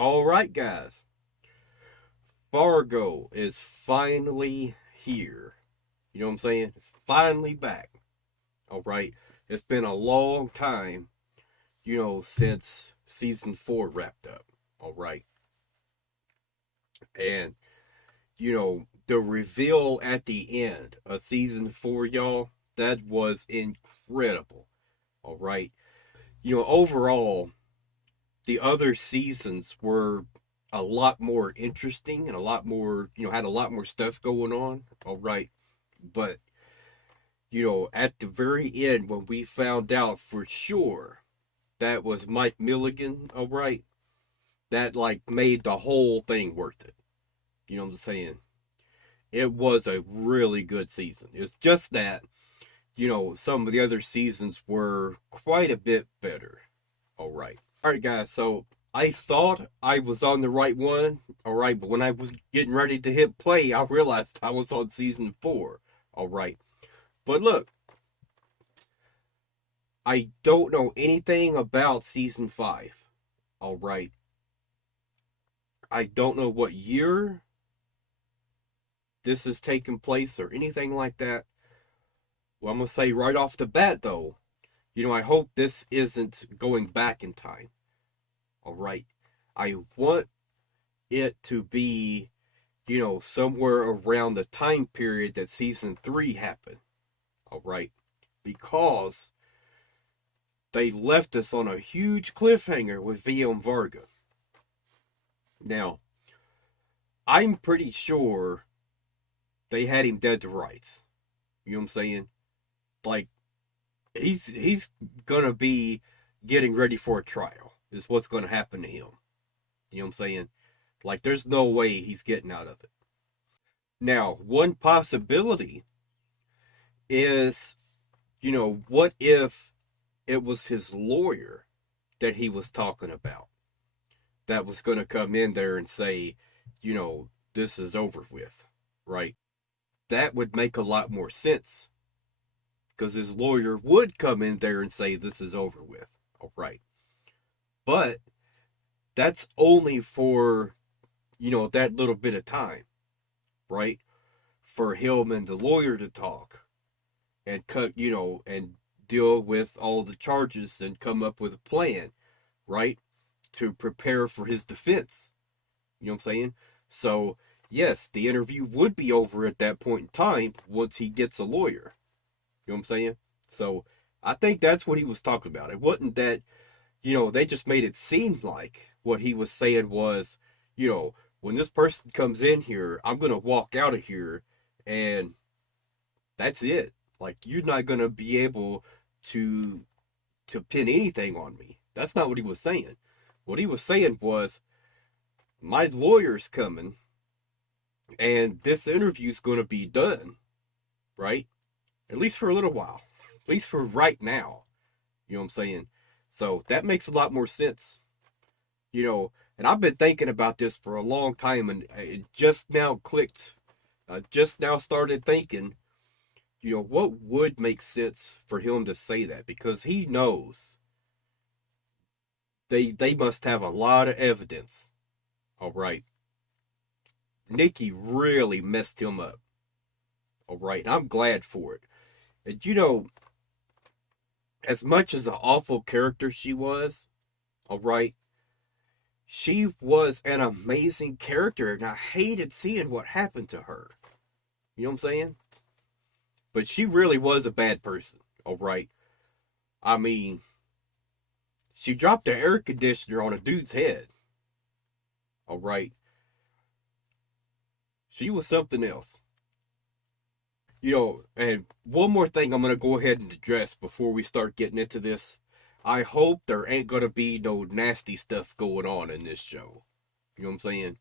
All right, guys. Fargo is finally here. You know what I'm saying? It's finally back. All right. It's been a long time, since season 4 wrapped up. All right. And, the reveal at the end of season 4, y'all, that was incredible. All right. Overall, the other seasons were a lot more interesting and a lot more, had a lot more stuff going on. All right. But, at the very end, when we found out for sure that was Mike Milligan, all right, that like made the whole thing worth it. You know what I'm saying? It was a really good season. It's just that, some of the other seasons were quite a bit better. All right. All right, guys. So I thought I was on the right one. All right. But when I was getting ready to hit play, I realized I was on season 4. All right. But look, I don't know anything about season 5. All right. I don't know what year this is taking place or anything like that. Well, I'm going to say right off the bat, though, I hope this isn't going back in time. All right. I want it to be, somewhere around the time period that season 3 happened. All right. Because they left us on a huge cliffhanger with VM Varga. Now, I'm pretty sure they had him dead to rights. You know what I'm saying? Like, he's gonna be getting ready for a trial, is what's gonna happen to him. You know what I'm saying? Like, there's no way he's getting out of it. Now, one possibility is, what if it was his lawyer that he was talking about that was going to come in there and say, this is over with, right? That would make a lot more sense because his lawyer would come in there and say, this is over with, all right? But that's only for, that little bit of time, right? For him and the lawyer to talk and cut, and deal with all the charges and come up with a plan, right? To prepare for his defense. You know what I'm saying? So, yes, the interview would be over at that point in time once he gets a lawyer. You know what I'm saying? So, I think that's what he was talking about. It wasn't that, they just made it seem like what he was saying was, when this person comes in here, I'm going to walk out of here and that's it. Like, you're not going to be able to pin anything on me. That's not what he was saying. What he was saying was, my lawyer's coming, and this interview's going to be done, right? At least for a little while. At least for right now. You know what I'm saying? So that makes a lot more sense. And I've been thinking about this for a long time, and it just now clicked. I just now started thinking, what would make sense for him to say that? Because he knows they must have a lot of evidence. All right. Nikki really messed him up. All right. And I'm glad for it. And as much as an awful character she was, all right, she was an amazing character. And I hated seeing what happened to her. You know what I'm saying? But she really was a bad person. All right. I mean, she dropped the air conditioner on a dude's head. All right. She was something else. And one more thing I'm going to go ahead and address before we start getting into this. I hope there ain't going to be no nasty stuff going on in this show. You know what I'm saying?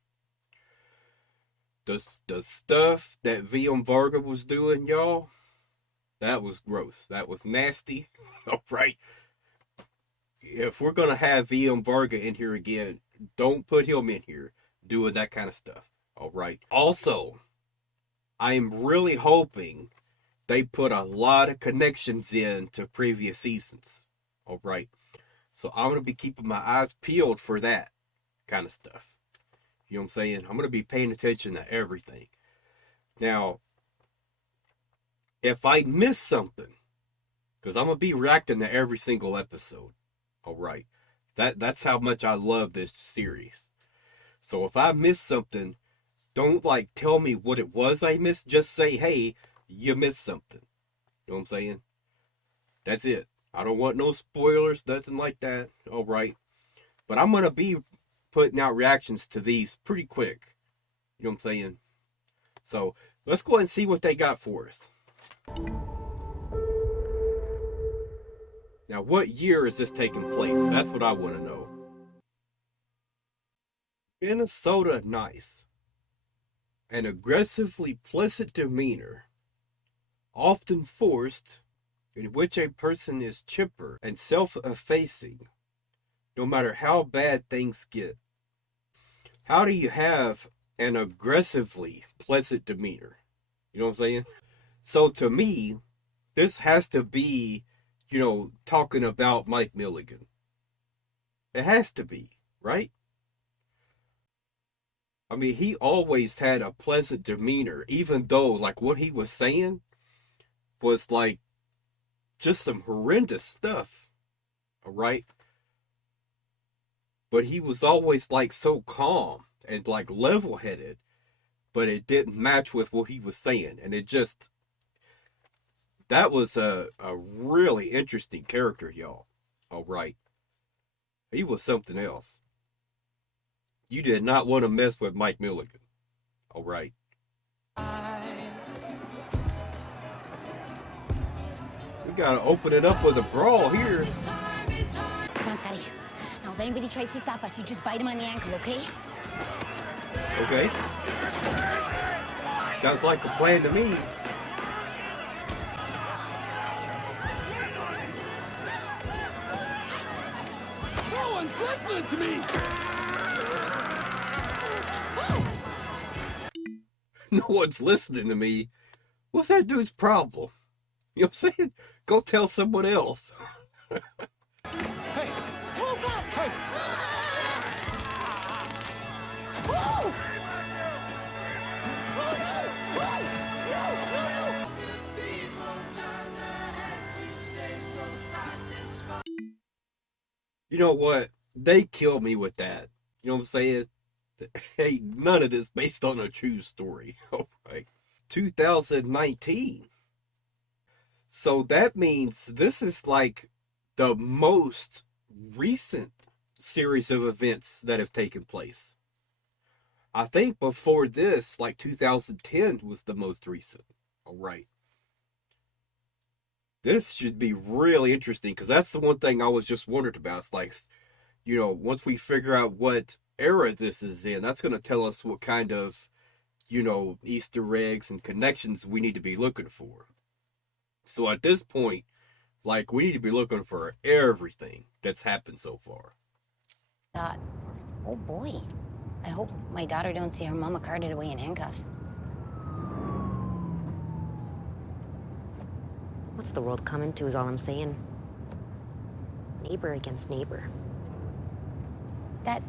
The stuff that VM Varga was doing, y'all, that was gross. That was nasty. All right. If we're going to have VM Varga in here again, don't put him in here doing that kind of stuff. All right. Also, I'm really hoping they put a lot of connections in to previous seasons. All right. So I'm going to be keeping my eyes peeled for that. kind of stuff. You know what I'm saying? I'm going to be paying attention to everything. Now, if I miss something, because I'm going to be reacting to every single episode. All right. That's how much I love this series. So if I miss something, don't like tell me what it was I missed. Just say, hey, you missed something. You know what I'm saying? That's it. I don't want no spoilers, nothing like that. All right. But I'm going to be putting out reactions to these pretty quick. You know what I'm saying? So let's go ahead and see what they got for us. Now, what year is this taking place? That's what I want to know. Minnesota nice. An aggressively pleasant demeanor, often forced, in which a person is chipper and self-effacing, no matter how bad things get. How do you have an aggressively pleasant demeanor? You know what I'm saying? So to me, this has to be, talking about Mike Milligan. It has to be, right? I mean, he always had a pleasant demeanor, even though, like, what he was saying was, like, just some horrendous stuff, all right? But he was always, like, so calm and, like, level-headed, but it didn't match with what he was saying. And it just, that was a really interesting character, y'all, all right? He was something else. You did not want to mess with Mike Milligan. All right. We got to open it up with a brawl here. Come on, Scotty. Now, if anybody tries to stop us, you just bite him on the ankle, okay? Okay. Sounds like a plan to me. No one's listening to me! No one's listening to me. What's that dude's problem? You know what I'm saying? Go tell someone else. Hey! Oh, God! Hey! Whoa! You know what? They killed me with that. You know what I'm saying? Hey, none of this based on a true story. All right. 2019. So that means this is like the most recent series of events that have taken place. I think before this, like 2010 was the most recent. All right. This should be really interesting because that's the one thing I was just wondering about. It's like, once we figure out what era this is in, that's going to tell us what kind of, Easter eggs and connections we need to be looking for. So at this point, like, we need to be looking for everything that's happened so far. Thought, oh boy, I hope my daughter don't see her mama carted away in handcuffs. What's the world coming to is all I'm saying. Neighbor against neighbor. I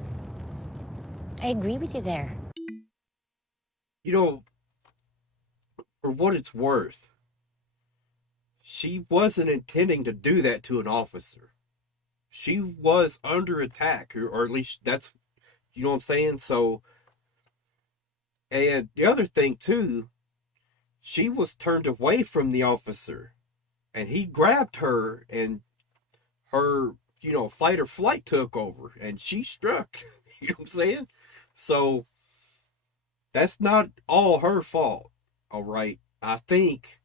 agree with you there. For what it's worth, she wasn't intending to do that to an officer. She was under attack, or at least that's, you know what I'm saying? So, and the other thing too, she was turned away from the officer, and he grabbed her, and her, fight or flight took over, and she struck. You know what I'm saying? So, that's not all her fault, all right? I think,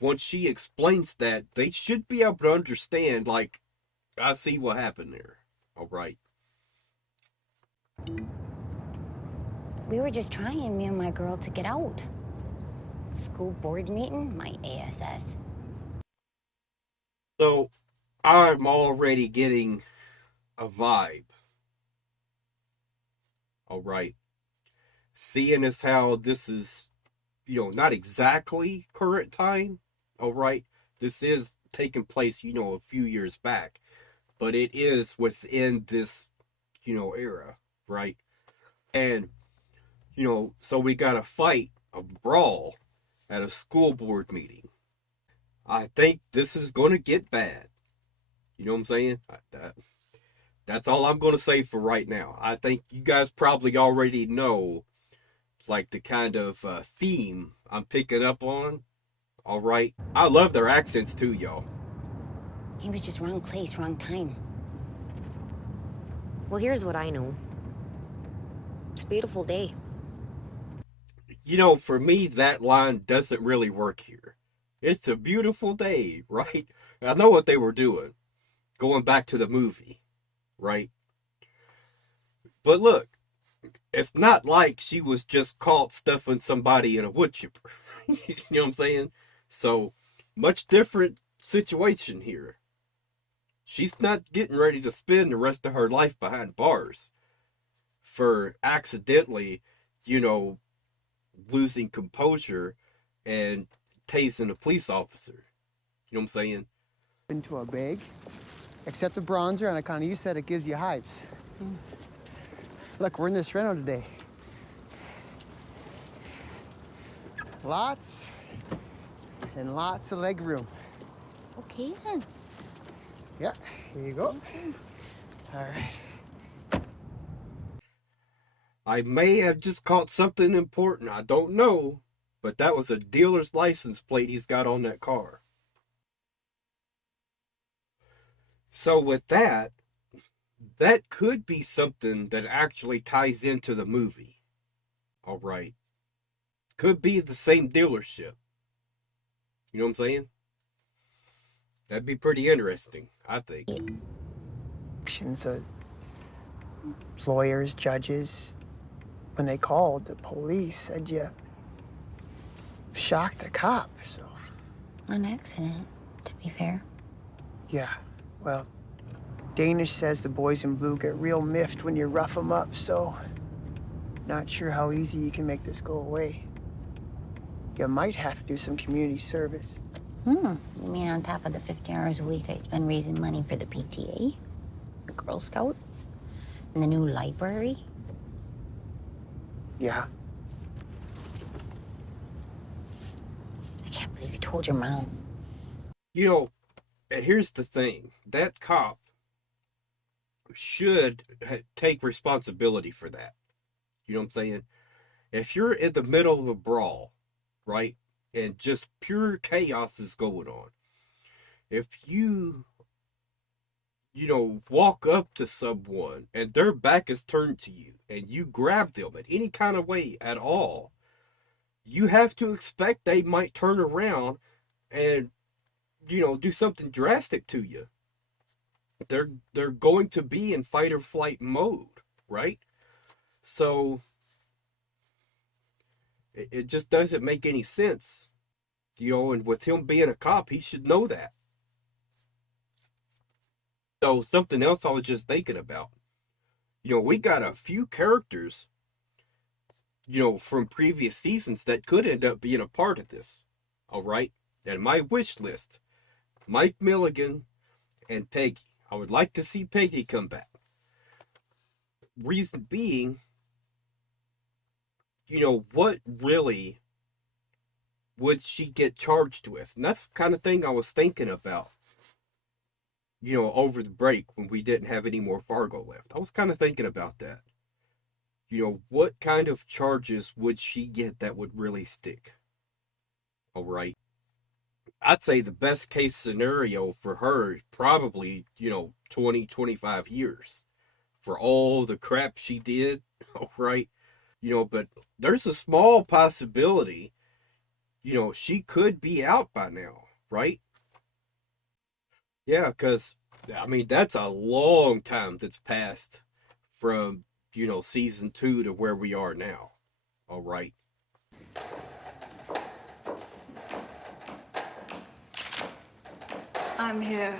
once she explains that, they should be able to understand, like, I see what happened there, all right? We were just trying, me and my girl, to get out. School board meeting, my ASS. So, I'm already getting a vibe, all right? Seeing as how this is, not exactly current time, all right? This is taking place, a few years back, but it is within this, era, right? And, so we got a fight, a brawl at a school board meeting. I think this is going to get bad. You know what I'm saying? That's all I'm going to say for right now. I think you guys probably already know, like, the kind of theme I'm picking up on. All right. I love their accents too, y'all. He was just wrong place, wrong time. Well, here's what I know. It's a beautiful day. For me, that line doesn't really work here. It's a beautiful day, right? I know what they were doing. Going back to the movie, right? But look, it's not like she was just caught stuffing somebody in a wood chipper. You know what I'm saying? So, much different situation here. She's not getting ready to spend the rest of her life behind bars for accidentally, losing composure and tasing a police officer. You know what I'm saying? Into a bag, except the bronzer on account of you said it gives you hives. Look, we're in this reno today. Lots and lots of leg room. Okay then. Yeah, here you go. All right. I may have just caught something important. I don't know. But that was a dealer's license plate he's got on that car. So with that could be something that actually ties into the movie. All right. Could be the same dealership. You know what I'm saying? That'd be pretty interesting, I think. The lawyers, judges, when they called, the police said you shocked a cop, so. An accident, to be fair. Yeah, well, Danish says the boys in blue get real miffed when you rough them up, so not sure how easy you can make this go away. You might have to do some community service. You mean on top of the 50 hours a week I spend raising money for the PTA, the Girl Scouts, and the new library? Yeah. I can't believe you told your mom. And here's the thing. That cop should take responsibility for that. You know what I'm saying? If you're in the middle of a brawl, right, and just pure chaos is going on, if you walk up to someone and their back is turned to you and you grab them in any kind of way at all, you have to expect they might turn around and, do something drastic to you. They're going to be in fight or flight mode, right? So it just doesn't make any sense. And with him being a cop, he should know that. So something else I was just thinking about. We got a few characters, from previous seasons that could end up being a part of this. All right? And my wish list, Mike Milligan and Peggy. I would like to see Peggy come back. Reason being, what really would she get charged with? And that's the kind of thing I was thinking about, over the break when we didn't have any more Fargo left. I was kind of thinking about that. What kind of charges would she get that would really stick? All right. I'd say the best case scenario for her is probably, 20, 25 years for all the crap she did. All right. But there's a small possibility, she could be out by now, right? Yeah, because, that's a long time that's passed from, season 2 to where we are now. All right. I'm here.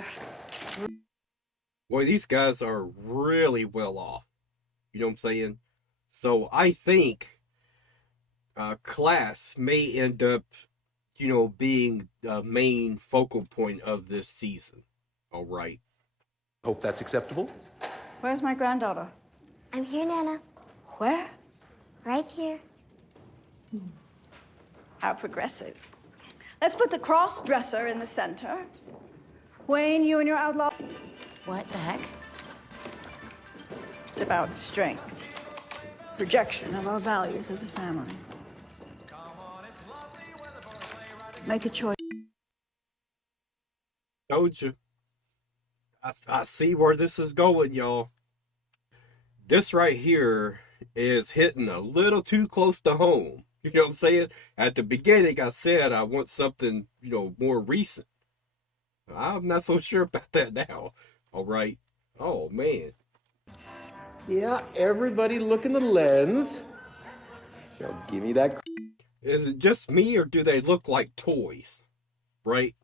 Boy, these guys are really well off. You know what I'm saying? So I think class may end up, being the main focal point of this season. All right. Hope that's acceptable. Where's my granddaughter? I'm here, Nana. Where? Right here. How progressive. Let's put the cross-dresser in the center. Wayne, you and your outlaw. What the heck? It's about strength. Projection of our values as a family. Make a choice. Told you. I see where this is going, y'all. This right here is hitting a little too close to home. You know what I'm saying? At the beginning, I said I want something, more recent. I'm not so sure about that now. All right. Oh, man. Yeah, everybody look in the lens. Now give me that. Is it just me or do they look like toys? Right?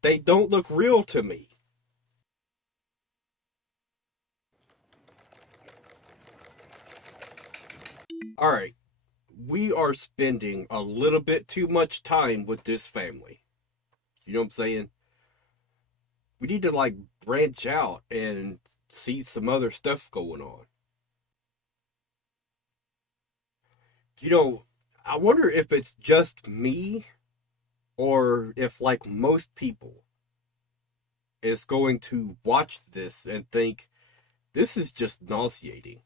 They don't look real to me. All right. We are spending a little bit too much time with this family. You know what I'm saying? We need to branch out and see some other stuff going on. I wonder if it's just me or if most people is going to watch this and think this is just nauseating.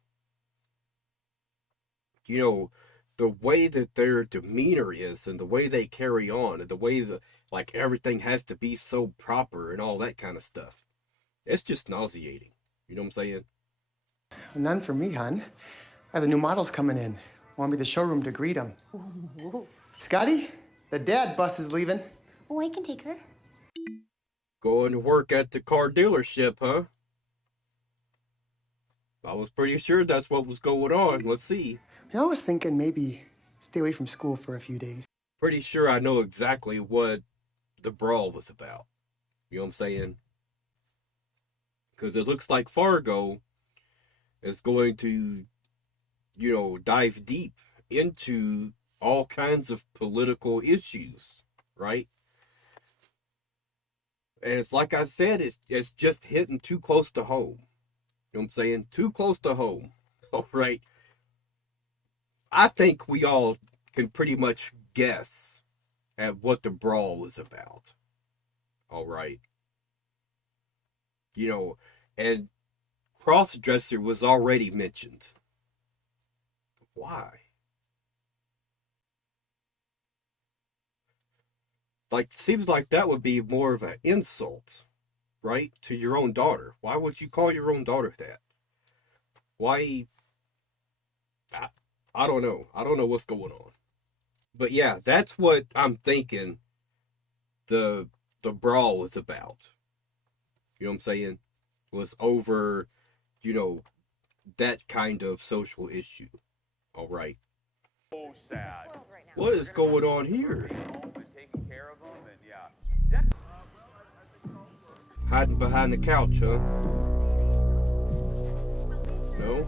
The way that their demeanor is and the way they carry on and the way that everything has to be so proper and all that kind of stuff. It's just nauseating. You know what I'm saying? None for me, hon. I have the new models coming in. Want me to the showroom to greet them. Scotty, the dad bus is leaving. Oh, I can take her. Going to work at the car dealership, huh? I was pretty sure that's what was going on. Let's see. I was thinking maybe stay away from school for a few days. Pretty sure I know exactly what the brawl was about. You know what I'm saying? Because it looks like Fargo is going to, dive deep into all kinds of political issues, right? And it's like I said, it's just hitting too close to home. You know what I'm saying? Too close to home. All right. I think we all can pretty much guess at what the brawl is about. All right. And cross-dresser was already mentioned. Why? Seems like that would be more of an insult, right? To your own daughter. Why would you call your own daughter that? Why? I don't know. I don't know what's going on. But yeah, that's what I'm thinking the brawl was about. You know what I'm saying? Was over, that kind of social issue. All right. So sad. What is going on here? Hiding behind the couch, huh? No?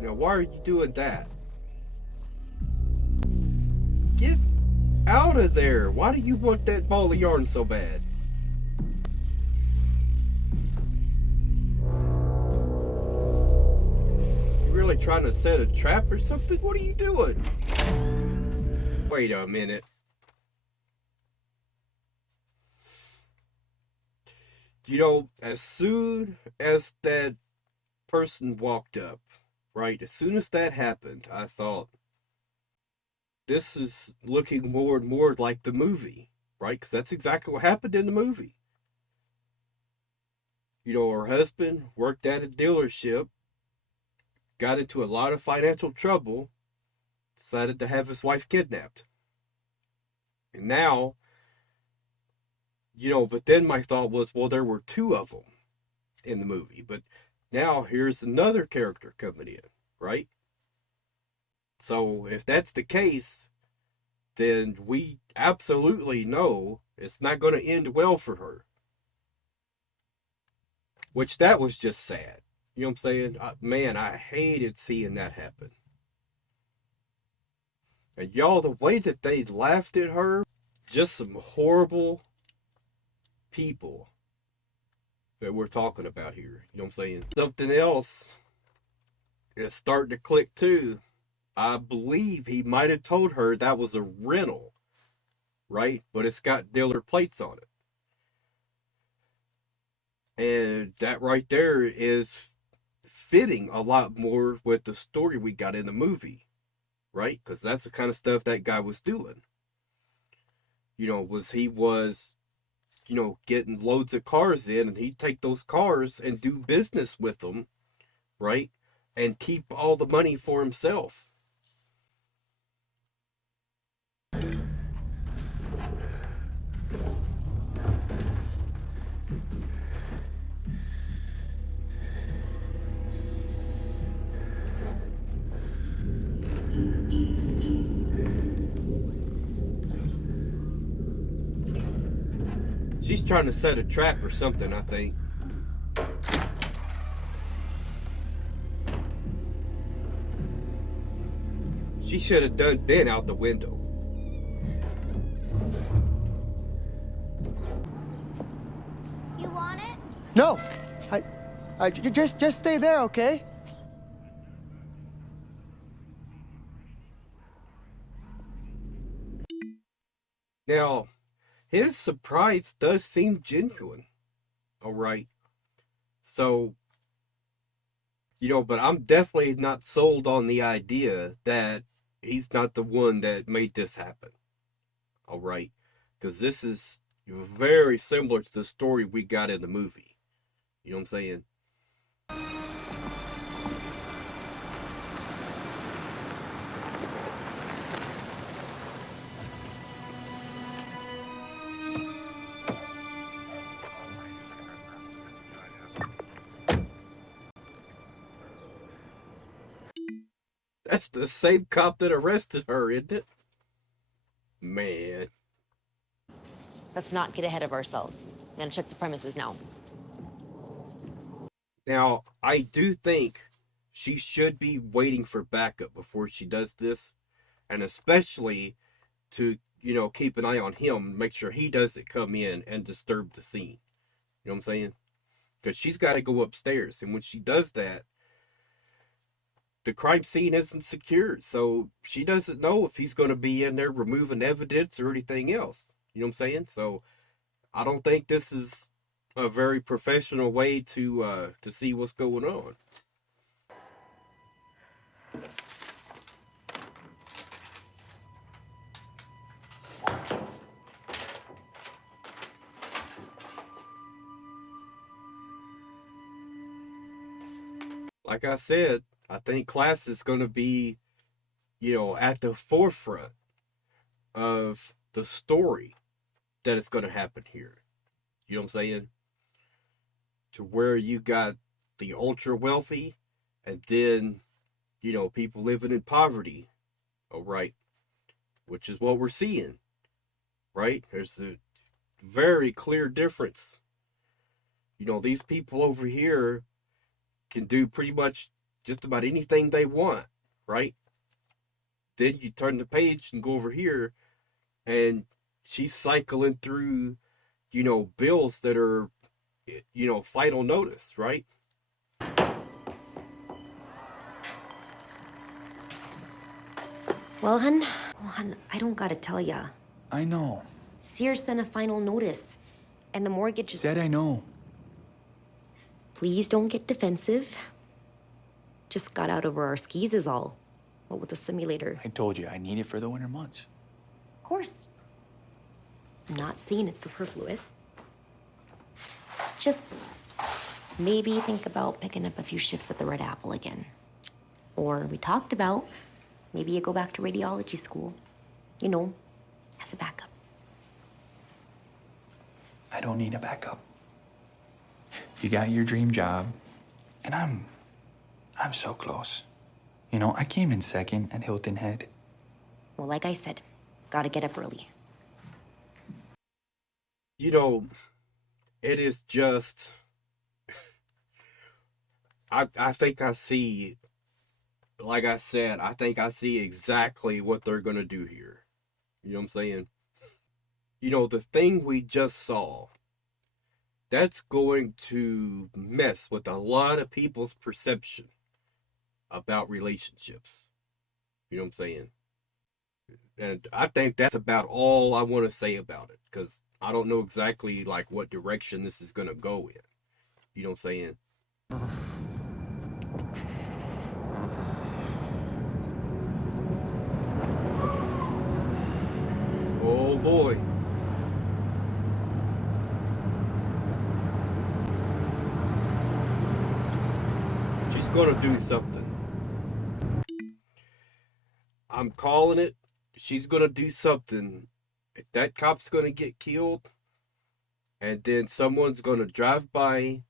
Now, why are you doing that? Get out of there. Why do you want that ball of yarn so bad? You really trying to set a trap or something? What are you doing? Wait a minute. As soon as that person walked up, right? As soon as that happened, I thought, this is looking more and more like the movie, right? Because that's exactly what happened in the movie. Her husband worked at a dealership, got into a lot of financial trouble, decided to have his wife kidnapped. And now, but then my thought was, well, there were two of them in the movie. But now here's another character coming in, right? So if that's the case, then we absolutely know it's not going to end well for her. Which that was just sad. You know what I'm saying? Man, I hated seeing that happen. And y'all, the way that they laughed at her, just some horrible people. that we're talking about here. You know what I'm saying? Something else is starting to click too. I believe he might have told her that was a rental, right? But it's got dealer plates on it. And that right there is fitting a lot more with the story we got in the movie, right? Because that's the kind of stuff that guy was doing. You know, getting loads of cars in, and he'd take those cars and do business with them, right? And keep all the money for himself. She's trying to set a trap or something, I think. She should have done been out the window. You want it? No, just stay there, okay? Now, his surprise does seem genuine. All right. So, but I'm definitely not sold on the idea that he's not the one that made this happen. All right. Because this is very similar to the story we got in the movie. You know what I'm saying? That's the same cop that arrested her, isn't it? Man. Let's not get ahead of ourselves. I'm gonna check the premises now. Now, I do think she should be waiting for backup before she does this. And especially to, keep an eye on him, make sure he doesn't come in and disturb the scene. You know what I'm saying? Because she's got to go upstairs. And when she does that, the crime scene isn't secured. So she doesn't know if he's going to be in there removing evidence or anything else. You know what I'm saying? So I don't think this is a very professional way to see what's going on. Like I said, I think class is going to be, at the forefront of the story that is going to happen here. You know what I'm saying? To where you got the ultra wealthy and then, people living in poverty. All right. Which is what we're seeing. Right? There's a very clear difference. These people over here can do pretty much just about anything they want, right? Then you turn the page and go over here, and she's cycling through, bills that are, final notice, right? Well, hun, I don't gotta tell ya. I know. Sears sent a final notice, and the mortgage is... Said I know. Please don't get defensive. Just got out over our skis is all. What with the simulator? I told you, I need it for the winter months. Of course. I'm not saying it's superfluous. Just maybe think about picking up a few shifts at the Red Apple again. Or we talked about, maybe you go back to radiology school. As a backup. I don't need a backup. You got your dream job, and I'm so close. I came in second at Hilton Head. Well, like I said, gotta get up early. It is just... I think I see... Like I said, I think I see exactly what they're going to do here. You know what I'm saying? The thing we just saw, that's going to mess with a lot of people's perception about relationships. You know what I'm saying? And I think that's about all I want to say about it, because I don't know exactly like what direction this is going to go in. You know what I'm saying? Oh boy. She's going to do something. I'm calling it. She's going to do something. If that cop's going to get killed, and then someone's going to drive by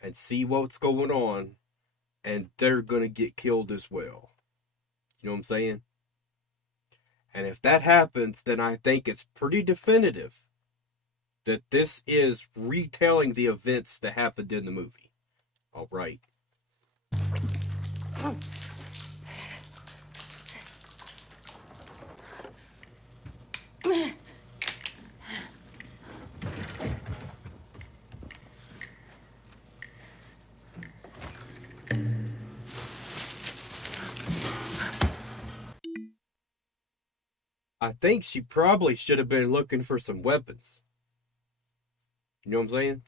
and see what's going on, and they're going to get killed as well. You know what I'm saying? And if that happens, then I think it's pretty definitive that this is retelling the events that happened in the movie. All right. I think she probably should have been looking for some weapons. You know what I'm saying?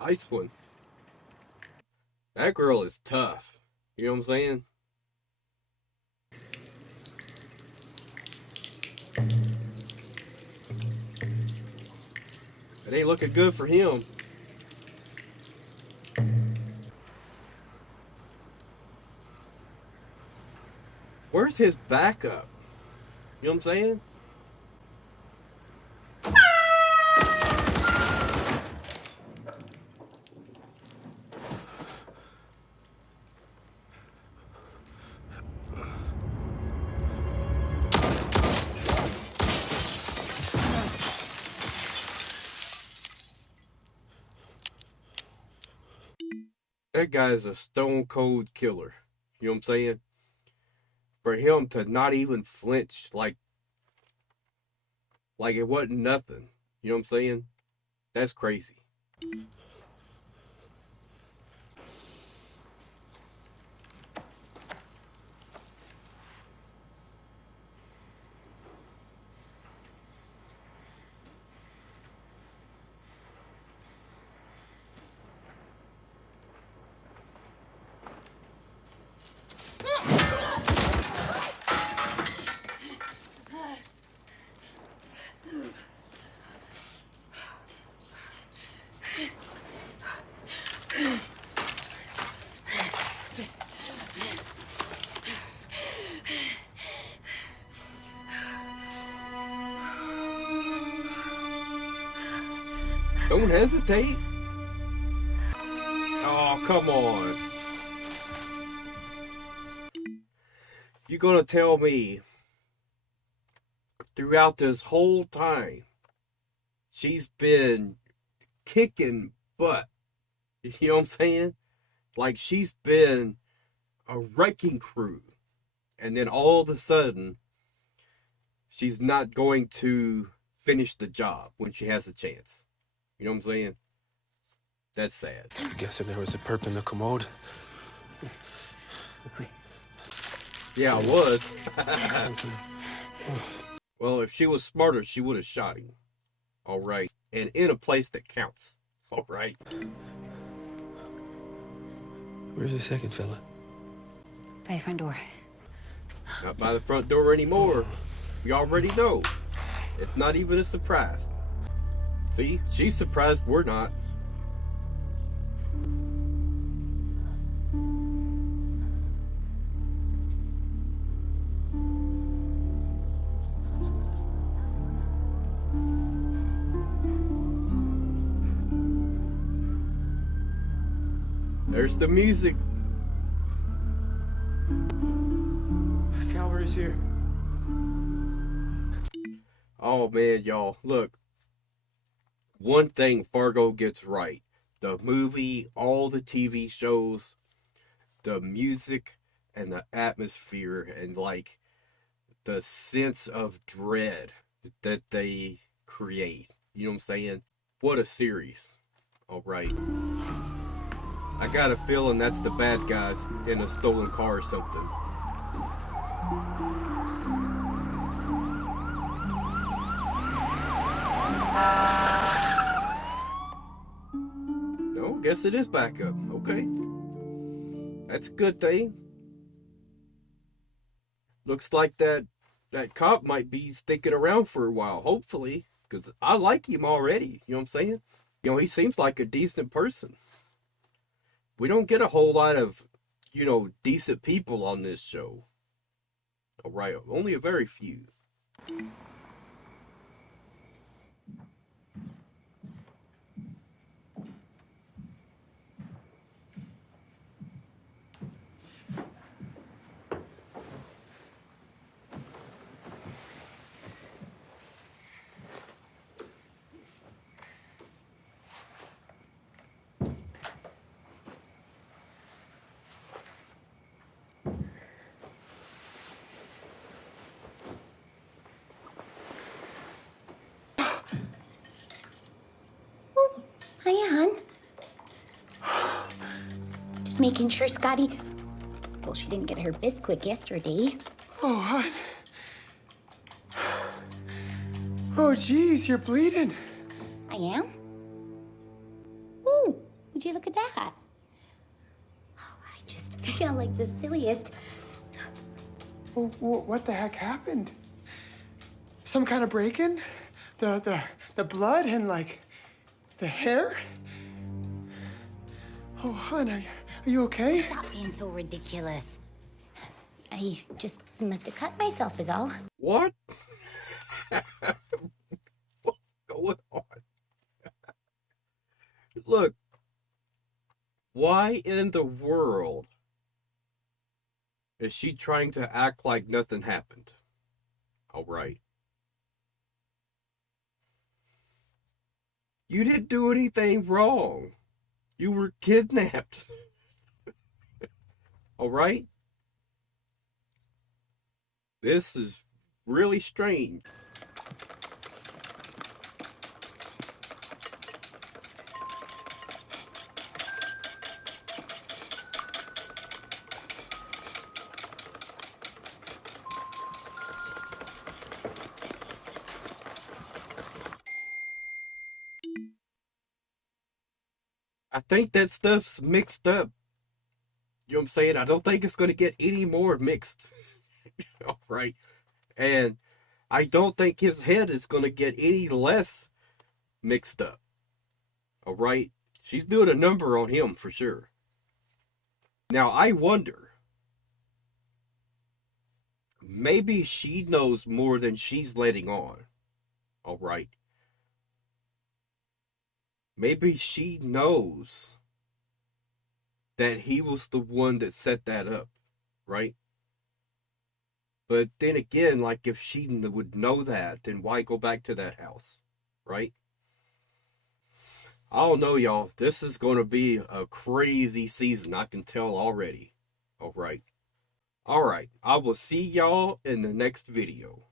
Nice one. That girl is tough. You know what I'm saying? It ain't looking good for him. Where's his backup? You know what I'm saying? That guy is a stone cold killer. You know what I'm saying? For him to not even flinch like it wasn't nothing. You know what I'm saying? That's crazy. Don't hesitate. Oh, come on. You're gonna tell me throughout this whole time she's been kicking butt. You know what I'm saying? Like she's been a wrecking crew. And then all of a sudden, she's not going to finish the job when she has a chance. You know what I'm saying? That's sad. I'm guessing there was a perp in the commode. Yeah, I was. Well, if she was smarter, she would have shot him. All right. And in a place that counts. All right. Where's the second fella? By the front door. Not by the front door anymore. We already know. It's not even a surprise. See? She's surprised we're not. There's the music. Calvary's here. Oh man, y'all. Look. One thing Fargo gets right. The movie, all the TV shows, the music, and the atmosphere, and like the sense of dread that they create. You know what I'm saying? What a series. All right. I got a feeling that's the bad guys in a stolen car or something. No, guess it is backup. Okay. That's a good thing. Looks like that cop might be sticking around for a while, hopefully. Because I like him already. You know what I'm saying? You know, he seems like a decent person. We don't get a whole lot of, you know, decent people on this show. All right, only a very few. Hiya, hon. Just making sure Scotty... Well, she didn't get her bits quick yesterday. Oh, hon. Oh, geez, you're bleeding. I am? Ooh, would you look at that? Oh, I just feel like the silliest. Well, what the heck happened? Some kind of break-in? The blood and, like, the hair? Oh, hon, are you okay? Stop being so ridiculous. I just must have cut myself is all. What? What's going on? Look, why in the world is she trying to act like nothing happened? All right. You didn't do anything wrong. You were kidnapped. All right? This is really strange. I think that stuff's mixed up. You know what I'm saying? I don't think it's going to get any more mixed. All right. And I don't think his head is going to get any less mixed up. All right. She's doing a number on him for sure. Now, I wonder, maybe she knows more than she's letting on. All right. Maybe she knows that he was the one that set that up, right? But then again, like if she would know that, then why go back to that house, right? I don't know, y'all. This is going to be a crazy season. I can tell already. All right. All right. I will see y'all in the next video.